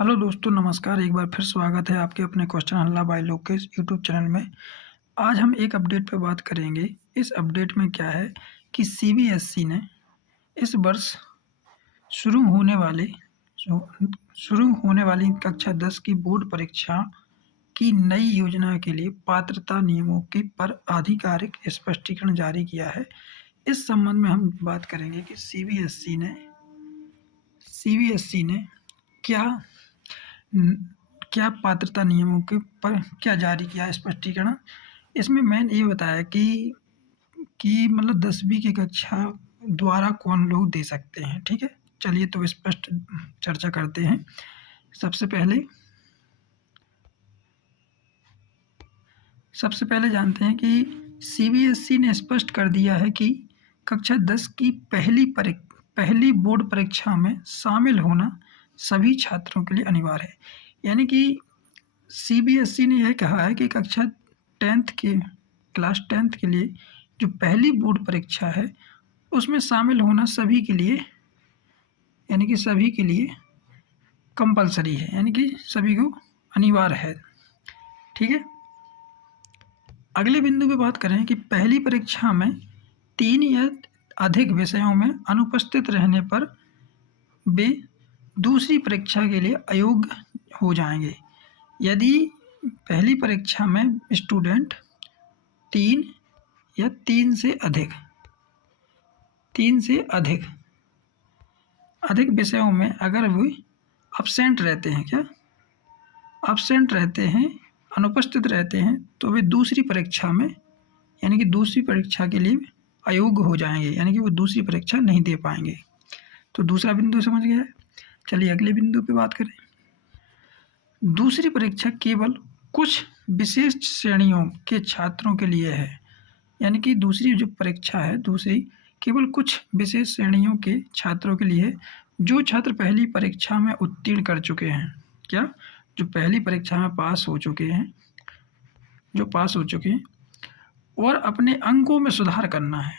Hello दोस्तों, नमस्कार। एक बार फिर स्वागत है आपके अपने क्वेश्चन हल्ला बाय लोकेश यूट्यूब चैनल में। आज हम एक अपडेट पे बात करेंगे। इस अपडेट में क्या है कि सीबीएसई ने इस वर्ष शुरू होने वाले शुरू होने वाली कक्षा 10 की बोर्ड परीक्षा की नई योजना के लिए पात्रता नियमों की पर आधिकारिक स्पष्टीकरण जारी किया है। इस संबंध में हम बात करेंगे कि सीबीएसई ने क्या क्या पात्रता नियमों के पर क्या जारी किया स्पष्टीकरण। इसमें मैंने ये बताया कि मतलब 10वीं की कक्षा द्वारा कौन लोग दे सकते हैं। ठीक है, चलिए तो स्पष्ट चर्चा करते हैं। सबसे पहले जानते हैं कि सीबीएसई ने स्पष्ट कर दिया है कि कक्षा 10 की पहली बोर्ड परीक्षा में शामिल होना सभी छात्रों के लिए अनिवार्य है। यानी कि सीबीएसई ने यह कहा है कि कक्षा 10th के क्लास 10th के लिए जो पहली बोर्ड परीक्षा है उसमें शामिल होना सभी के लिए कंपलसरी है, यानी कि सभी को अनिवार्य है। ठीक है, अगले बिंदु पे बात करें कि पहली परीक्षा में 3 या अधिक विषयों में अनुपस्थित रहने पर वे दूसरी परीक्षा के लिए अयोग्य हो जाएंगे। यदि पहली परीक्षा में स्टूडेंट 3 या 3 से अधिक विषयों में अगर वे एब्सेंट रहते हैं, अनुपस्थित रहते हैं, तो वे दूसरी परीक्षा में यानी कि दूसरी परीक्षा के लिए अयोग्य हो जाएंगे, यानी कि वो दूसरी परीक्षा नहीं दे पाएंगे। तो दूसरा बिंदु समझ गया है। चलिए अगले बिंदु पे बात करें। दूसरी परीक्षा केवल कुछ विशेष श्रेणियों के छात्रों के लिए है, यानी कि दूसरी जो परीक्षा है केवल कुछ विशेष श्रेणियों के छात्रों के लिए है जो छात्र पहली परीक्षा में उत्तीर्ण कर चुके हैं। जो पहली परीक्षा में पास हो चुके हैं और अपने अंकों में सुधार करना है।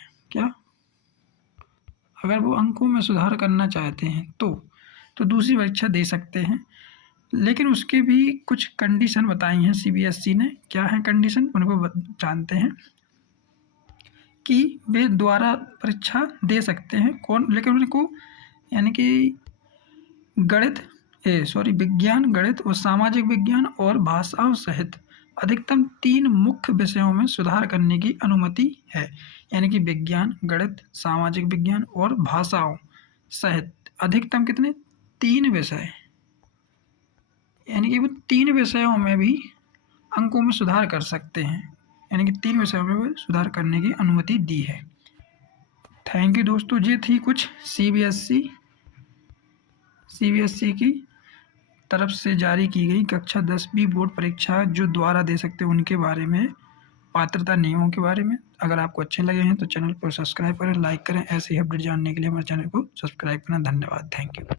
अगर वो अंकों में सुधार करना चाहते हैं तो दूसरी परीक्षा दे सकते हैं, लेकिन उसके भी कुछ कंडीशन बताई हैं सीबीएसई ने। क्या है कंडीशन, उनको जानते हैं कि वे दोबारा परीक्षा दे सकते हैं लेकिन उनको यानी कि विज्ञान, गणित और सामाजिक विज्ञान और भाषाओं सहित अधिकतम 3 मुख्य विषयों में सुधार करने की अनुमति है। यानी कि विज्ञान, गणित, सामाजिक विज्ञान और भाषाओं सहित अधिकतम कितने 3 विषय, यानी कि वो 3 विषयों में भी अंकों में सुधार कर सकते हैं, यानी कि 3 विषयों में भी सुधार करने की अनुमति दी है। थैंक यू दोस्तों। ये थी कुछ सीबीएसई की तरफ से जारी की गई कक्षा 10वीं बोर्ड परीक्षा जो द्वारा दे सकते हैं उनके बारे में, पात्रता नियमों के बारे में। अगर आपको अच्छे लगे हैं तो चैनल को सब्सक्राइब करें, लाइक करें। ऐसे ही अपडेट जानने के लिए हमारे चैनल को सब्सक्राइब करना। धन्यवाद, थैंक यू।